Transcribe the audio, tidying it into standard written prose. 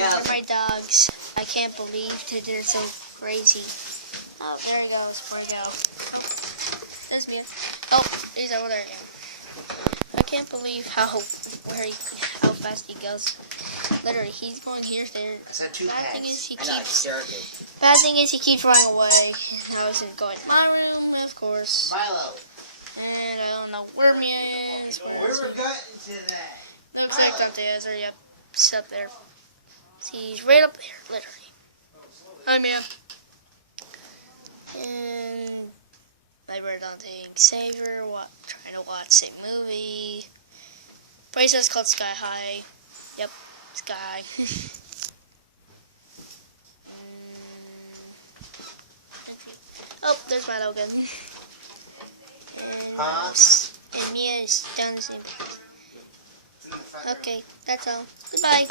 They're my dogs. I can't believe that they're so crazy. Oh, there he goes. Where'd he go? Oh, that's me. Oh, he's over there again. I can't believe how fast he goes. Literally, he's going here, there. Bad thing is he keeps running away. Now he's going to my room, of course. Milo. And I don't know where Mia is. We're getting to that. Looks like Dante is, or yep, he's up there. See, he's right up there, literally. Hi, Mia. And my brother Dante and Xavier trying to watch a movie. Place is called Sky High. Yep, Sky High. Oh, there's my Logan. And Mia is done the same. Okay, that's all. Goodbye.